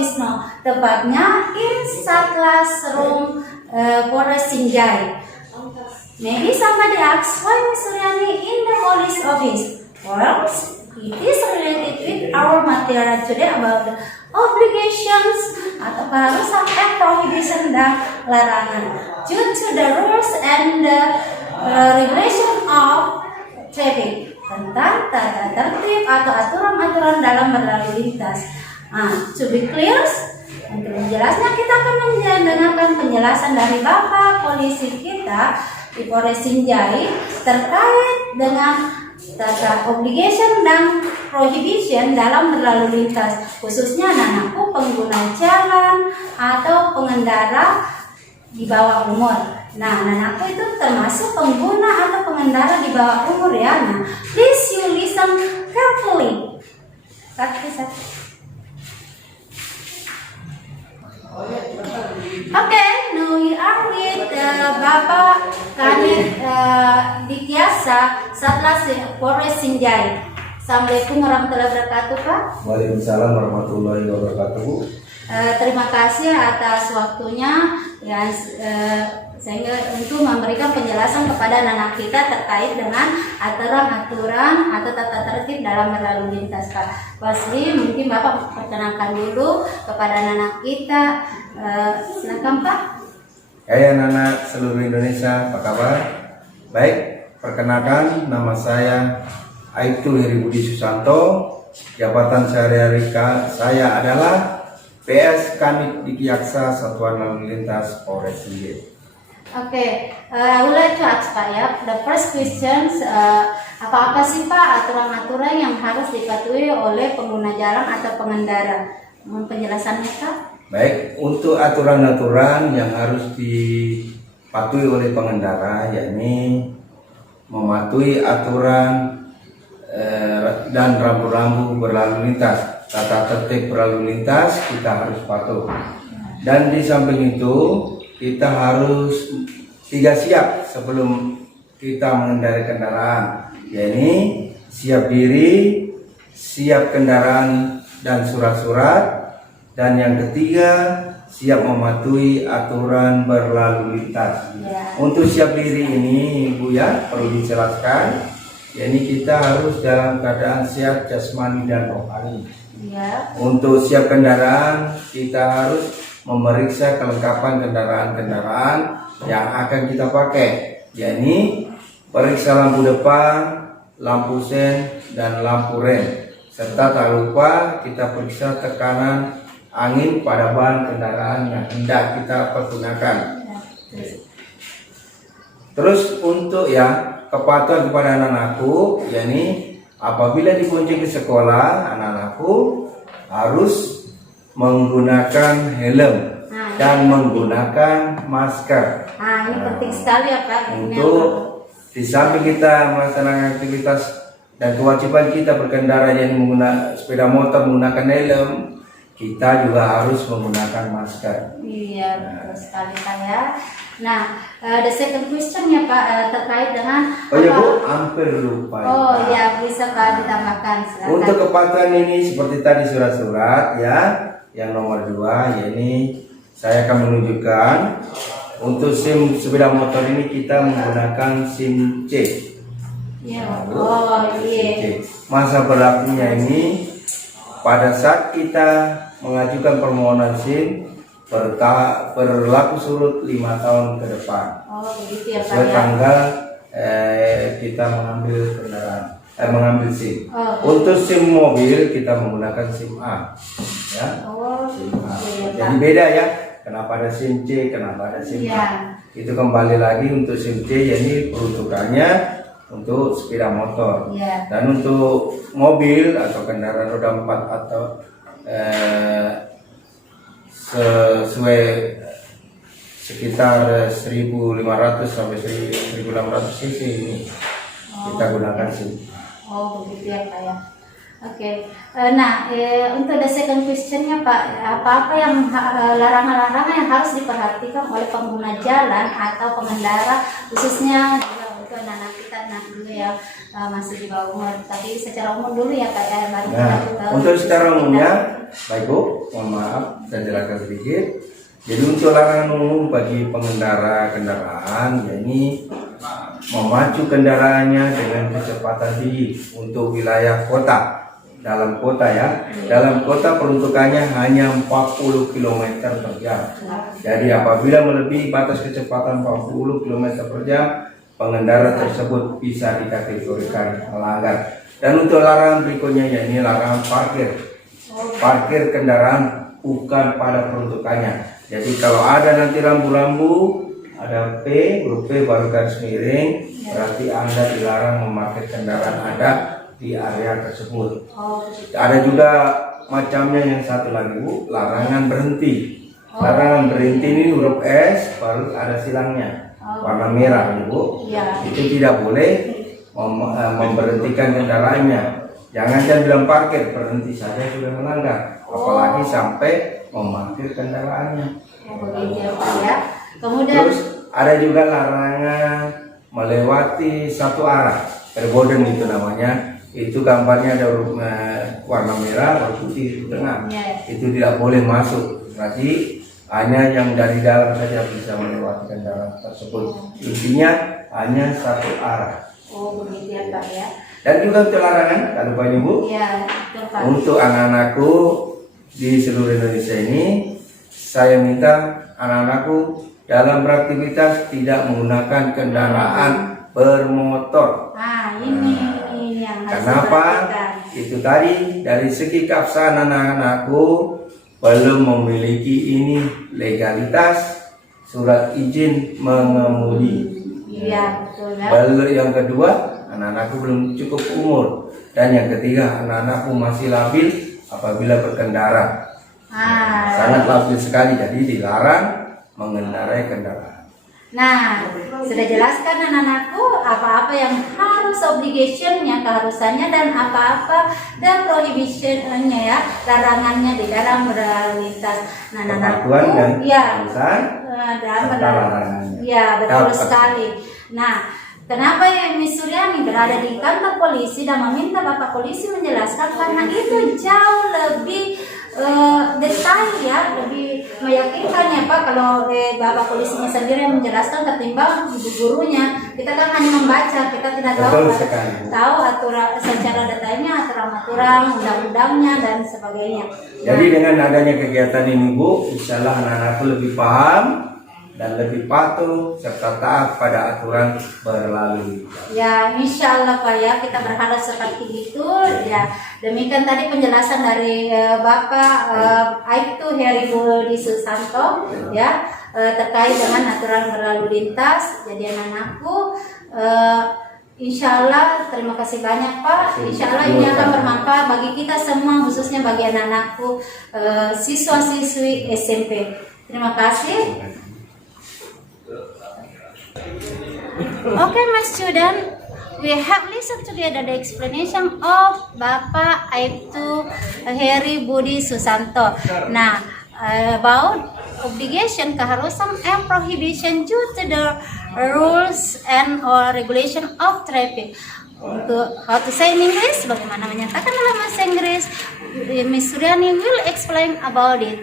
Wisnu, tepatnya in Satlas Room Polres Sinjai. Maybe somebody asks, why Miss Suryani in the police office? Well, it is related with our material today about the obligations atau keharusan and prohibition dan larangan due to the rules and the regulation of traffic, tentang tata tertib atau aturan-aturan dalam berlalu lintas. To be clear, untuk menjelasnya kita akan mendengarkan penjelasan dari Bapak Polisi kita di Polres Sinjai terkait dengan tata obligation dan prohibition dalam berlalu lintas, khususnya anak-anakku pengguna jalan atau pengendara di bawah umur. Nah, anak-anakku itu termasuk pengguna atau pengendara di bawah umur ya. Nah, please you listen carefully. Oke, now we are with Bapak Kanit Dikyasa, Satlas Polres Sinjai. Assalamualaikum warahmatullahi wabarakatuh, Pak. Waalaikumsalam warahmatullahi wabarakatuh. Terima kasih atas waktunya ya, sehingga untuk memberikan penjelasan kepada anak-anak kita terkait dengan aturan-aturan atau tata tertib dalam berlalu lintas, Pak. Firstly, mungkin Bapak perkenalkan dulu kepada anak-anak kita. Silakan, Pak. Hai anak-anak seluruh Indonesia, apa kabar? Baik, perkenalkan nama saya Aibtu Heri Budi Susanto. Jabatan sehari-hari saya adalah PS Kanit Dikyasa Satuan Lalu Lintas Polres Sinjai. Oke, I would like to ask Pak ya. The first questions, apa sih Pak aturan-aturan yang harus dipatuhi oleh pengguna jalan atau pengendara? Mohon penjelasannya Pak. Baik, untuk aturan-aturan yang harus dipatuhi oleh pengendara, yakni mematuhi aturan dan rambu-rambu berlalu lintas, tata tertib berlalu lintas kita harus patuh. Dan di samping itu kita harus 3 siap sebelum kita mengendarai kendaraan, yakni siap diri, siap kendaraan dan surat-surat, dan yang ketiga siap mematuhi aturan berlalu lintas. Untuk siap diri ini Bu ya perlu dijelaskan, yakni kita harus dalam keadaan siap jasmani dan rohani. Untuk siap kendaraan kita harus memeriksa kelengkapan kendaraan-kendaraan yang akan kita pakai, yakni periksa lampu depan, lampu sen, dan lampu rem, serta tak lupa kita periksa tekanan angin pada ban kendaraan yang hendak kita pergunakan. Terus untuk kepatuhan kepada anak-anakku, yakni apabila dibonceng ke sekolah, anak-anakku harus menggunakan helm dan menggunakan masker. Ini penting sekali ya Pak. Untuk di samping kita melaksanakan aktivitas dan kewajiban kita berkendara yang menggunakan sepeda motor menggunakan helm, kita juga harus menggunakan masker. Iya, betul sekali Pak ya. Nah, the second question ya Pak terkait dengan Bu, hampir lupa. Ya, bisa Pak ditambahkan. Silakan. Untuk kepatuhan ini seperti tadi surat-surat ya. Yang nomor 2, yakni saya akan menunjukkan untuk SIM sepeda motor ini kita menggunakan SIM C. Masa berlakunya ini pada saat kita mengajukan permohonan SIM berlaku surut 5 tahun ke depan. Begitu ya Pak. Sesuai tanggal kita mengambil mengambil SIM. Untuk SIM mobil kita menggunakan SIM A. Ya. SIM A. Jadi beda ya. Kenapa ada SIM C, kenapa ada SIM A? Itu kembali lagi untuk SIM C, yakni peruntukannya untuk sepeda motor. Dan untuk mobil atau kendaraan roda 4 atau sesuai sekitar 1.500 sampai 1.600 cc ini kita gunakan SIM. Begitu ya Pak ya. Oke. Untuk the second questionnya Pak, apa yang larangan-larangan yang harus diperhatikan oleh pengguna jalan atau pengendara khususnya walaupun anak kita dulu ya masih di bawah umur, tapi secara umum dulu ya Kak ya baru Nah, kita untuk secara umumnya, baik Bu, mohon maaf saya jelaskan sedikit. Jadi untuk larangan umum bagi pengendara kendaraan, yakni memacu kendaraannya dengan kecepatan tinggi untuk wilayah kota. Dalam kota ya, dalam kota peruntukannya hanya 40 km per jam. Jadi apabila melebihi batas kecepatan 40 km per jam, pengendara tersebut bisa dikategorikan melanggar. Dan untuk larangan berikutnya yakni larangan parkir. Parkir kendaraan bukan pada peruntukannya. Jadi kalau ada nanti rambu-rambu, ada P, huruf P baru garis miring, berarti Anda dilarang memarkir kendaraan Anda di area tersebut. Ada juga macamnya yang satu lagi Bu, larangan berhenti. Larangan berhenti ini huruf S baru ada silangnya, warna merah nih Bu. Itu tidak boleh memberhentikan kendaraannya. Jangan bilang parkir, berhenti saja sudah melanggar, apalagi sampai memarkir kendaraannya. Kemudian Terus ada juga larangan melewati satu arah, verboden itu namanya. Itu gambarnya ada warna merah, warna putih di tengah. Itu tidak boleh masuk. Berarti hanya yang dari dalam saja bisa melewati kendaraan tersebut. Intinya hanya satu arah. begitu ya Pak ya. Dan juga untuk larangan, tak lupa Bu, Pak. untuk anak-anakku di seluruh Indonesia ini, saya minta anak-anakku dalam beraktivitas tidak menggunakan kendaraan bermotor. Ini yang harus Kenapa? diperhatikan. Itu tadi dari segi keabsahan anak-anakku belum memiliki ini legalitas surat izin mengemudi. Iya betul ya. Lalu yang kedua, anak-anakku belum cukup umur. Dan yang ketiga, anak-anakku masih labil apabila berkendara. Sangat labil sekali, jadi dilarang mengendarai kendaraan. Nah, sudah jelaskan anak-anakku apa-apa yang harus obligationnya, keharusannya, dan apa-apa dan prohibitionnya ya, larangannya di dalam berlalu lintas. Nah, anak-anakku, ya, dalam berlalu, ya betul sekali. Nah, kenapa ya Miss Suryani berada di kantor polisi dan meminta Bapak polisi menjelaskan, karena itu jauh lebih detail ya, lebih meyakinkan ya Pak kalau Bapak polisinya sendiri yang menjelaskan ketimbang ibu gurunya. Kita kan hanya membaca, kita tidak tahu aturan secara detailnya, aturan-aturan, undang-undangnya dan sebagainya. Jadi dengan adanya kegiatan ini Bu, insya Allah anak-anakku lebih paham dan lebih patuh serta taat pada aturan berlalu. Ya, insya Allah Pak ya, kita berharap seperti itu ya. Demikian tadi penjelasan dari Bapak Aibtu Heri Budi Susanto ya, terkait dengan aturan berlalu lintas. Jadi anak-anakku, insya Allah terima kasih banyak Pak. Insya Allah ini akan bermanfaat bagi kita semua, khususnya bagi anak-anakku siswa-siswi SMP. Terima kasih. Okay, my student, we have listened together the explanation of Bapak Aibtu Heri Budi Susanto. Nah, about obligation, keharusan, and prohibition due to the rules and or regulation of traffic. Untuk how to say in English, bagaimana menyatakan dalam bahasa Inggris, Miss Suryani will explain about it.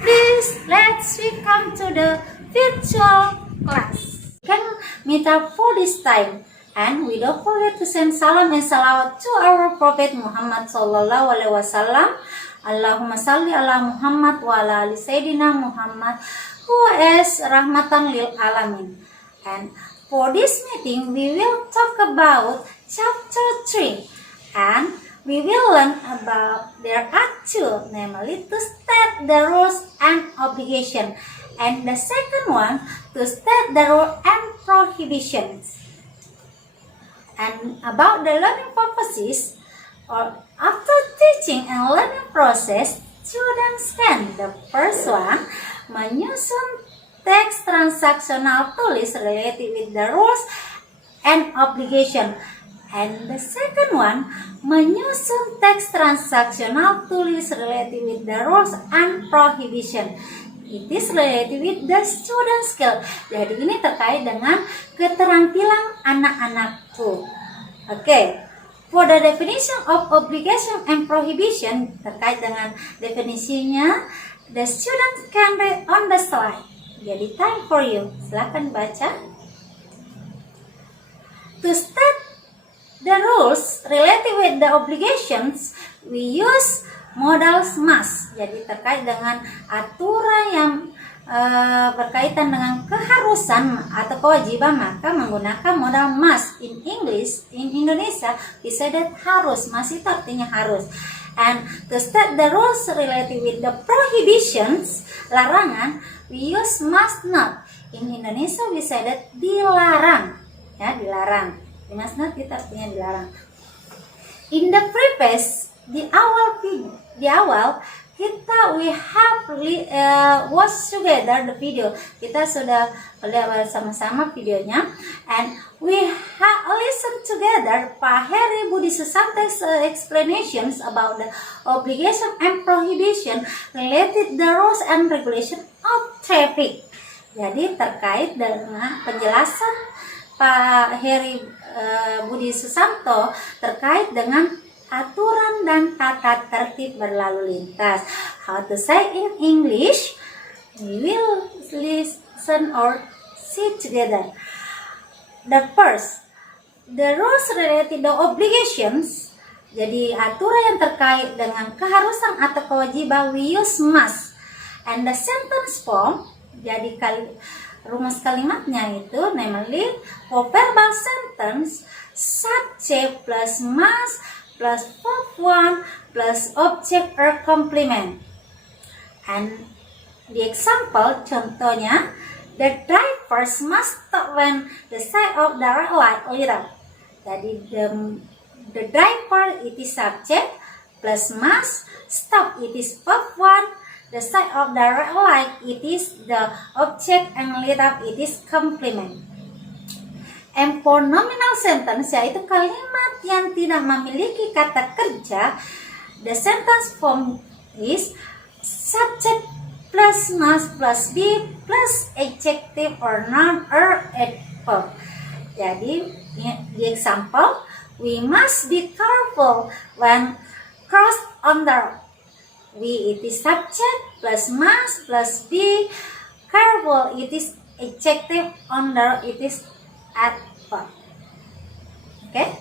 Please, let's we come to the virtual class. Can meet up for this time, and we don't forget to send salam and salawat to our Prophet Muhammad sallallahu alaihi wasallam. Allahumma salli ala Muhammad wa ala ali Sayyidina Muhammad, who is rahmatan lil alamin. And for this meeting, we will talk about chapter 3, and we will learn about their attitude, namely to state the rules and obligation. And the second one, to state the rule and prohibitions. And about the learning purposes, or after teaching and learning process, students can, the first one, menyusun teks transaksional tulis related with the rules and obligation. And the second one, menyusun teks transaksional tulis related with the rules and prohibition. It is related with the student skill. Jadi ini terkait dengan keterampilan anak-anakku. Oke. For the definition of obligation and prohibition, terkait dengan definisinya, the student can read on the slide. Jadi time for you. Silakan baca. To state the rules related with the obligations, we use modals must. Jadi terkait dengan aturan yang berkaitan dengan keharusan atau kewajiban, maka menggunakan modal must. In English, in Indonesia, we say that harus. Must itu artinya harus. And to state the rules related with the prohibitions, larangan, we use must not. In Indonesia, we say that dilarang. Ya, dilarang. Must not itu artinya dilarang. In the preface, di awal kita we have watched together the video. Kita sudah melihat bersama-sama videonya, and we have listened together Pak Heri Budi Susanto's explanations about the obligation and prohibition related the rules and regulation of traffic. Jadi terkait dengan penjelasan Pak Heri Budi Susanto terkait dengan aturan dan tata tertib berlalu lintas. How to say in English? We will listen or see together. The first, the rules related to obligations. Jadi aturan yang terkait dengan keharusan atau kewajiban, we use must. And the sentence form, jadi rumus kalimatnya itu namely for verbal sentence, subject plus must plus verb one plus object or complement. And the example, contohnya, the drivers must stop when the sign of the red light lit up. Jadi the driver it is subject plus must, stop it is verb one, the sign of the red light it is the object, and lit up it is complement. And for nominal sentence, yaitu kalimat yang tidak memiliki kata kerja, the sentence form is subject plus must plus be plus adjective or noun or adverb. Jadi, the example, we must be careful when crossed on the road. We it is subject plus must plus be careful it is adjective, on the road it is adverb. Okay?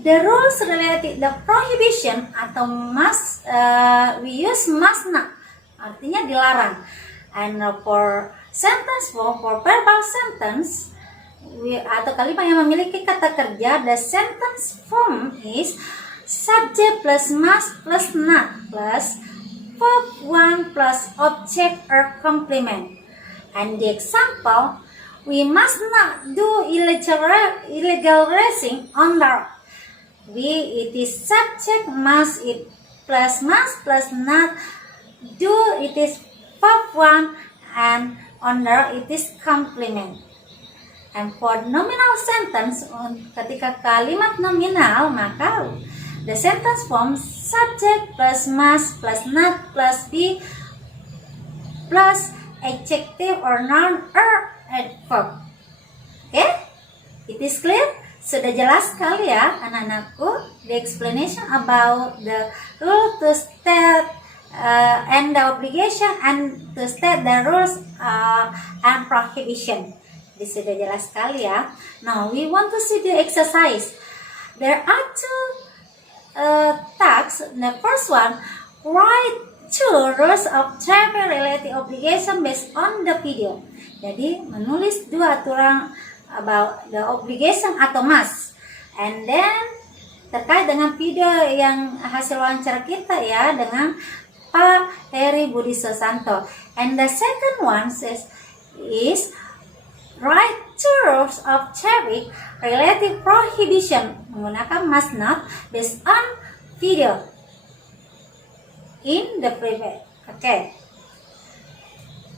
The rules related the prohibition atau must, we use must not, artinya dilarang. And for sentence form, for verbal sentence, atau kalimat yang memiliki kata kerja, the sentence form is subject plus must plus not plus verb one plus object or complement. And the example, we must not do illegal racing on the road. We it is subject must it plus must plus not do it is verb one, and on the road it is complement. And for nominal sentence, ketika kalimat nominal, maka the sentence form subject plus must plus not plus be plus adjective or noun or adverb. Okay? It is clear? Sudah jelas sekali ya anak-anakku, the explanation about the rule to state and the obligation and to state the rules and prohibition. Ini sudah jelas sekali ya. Now we want to see the exercise. There are two tasks. The first one, write two rules of traffic related obligation based on the video. Jadi menulis dua aturan about the obligation atau must, and then terkait dengan video yang hasil wawancara kita ya dengan Pak Heri Budi Susanto. And the second one is write two rules of traffic related prohibition menggunakan must not based on video in the private. Okay.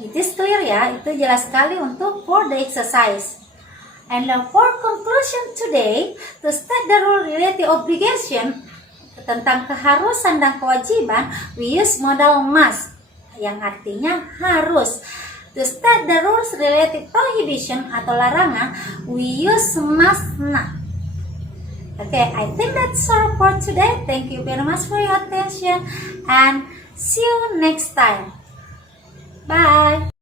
It is clear ya, itu jelas sekali untuk for the exercise. And for conclusion today, to state the rule related obligation tentang keharusan dan kewajiban, we use modal must. yang artinya harus. To state the rules related prohibition atau larangan, we use must not. Okay, I think that's all for today. Thank you very much for your attention and see you next time. Bye.